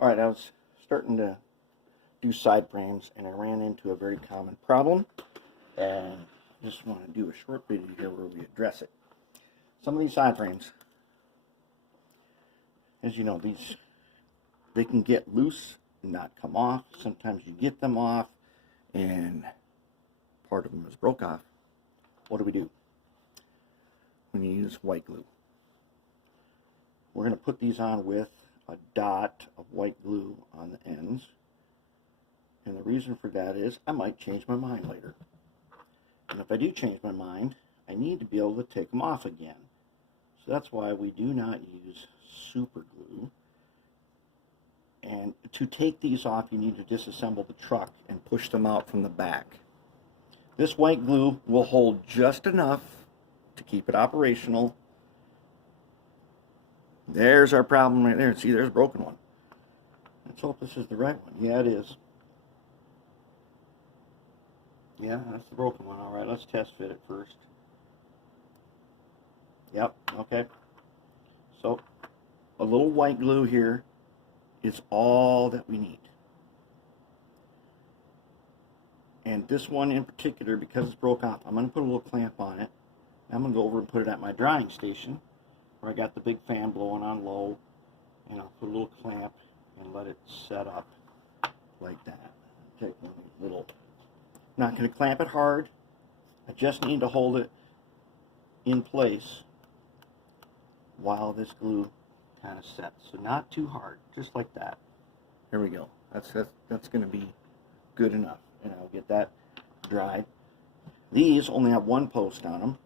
Alright, I was starting to do side frames and I ran into a very common problem, and I just want to do a short video here where we address it. Some of these side frames, as you know, they can get loose and not come off. Sometimes you get them off and part of them is broke off. What do? When you use white glue. We're going to put these on with a dot of white glue on the ends. And the reason for that is I might change my mind later. And if I do change my mind, I need to be able to take them off again. So that's why we do not use super glue. And to take these off, you need to disassemble the truck and push them out from the back. This white glue will hold just enough to keep it operational. There's our problem right there. See, there's a broken one. Let's hope this is the right one. Yeah, it is. Yeah, that's the broken one. All right, let's test fit it first. Yep, okay. So, a little white glue here is all that we need. And this one in particular, because it's broke off, I'm going to put a little clamp on it. I'm going to go over and put it at my drying station, where I got the big fan blowing on low, and I'll put a little clamp and let it set up like that. Take one of these little, I'm not going to clamp it hard, I just need to hold it in place while this glue kind of sets. So not too hard, just like that. There we go. That's going to be good enough, and I'll get that dried. These only have one post on them.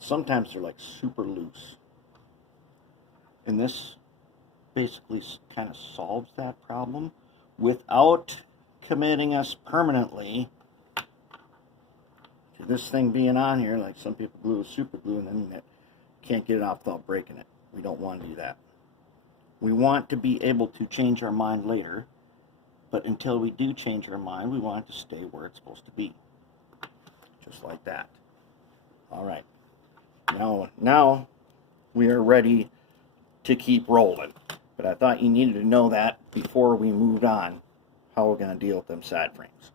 Sometimes they're like super loose, and this basically kind of solves that problem without committing us permanently to this thing being on here, like some people glue with super glue and then that can't get it off without breaking it. We don't want to do that. We want to be able to change our mind later, but until we do change our mind, we want it to stay where it's supposed to be, just like that. All right. Now we are ready to keep rolling. But I thought you needed to know that before we moved on how we're going to deal with them side frames.